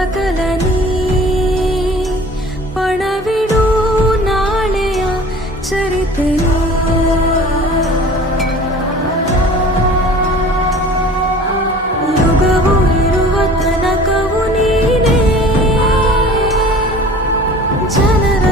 ಸಕಲನೀ ಪಣವಿಡು ನಾಳೆಯ ಚರಿತೆಯ ಯುಗವು ಇರುವ ತನಕವು ನೀನೇ. ಜನರ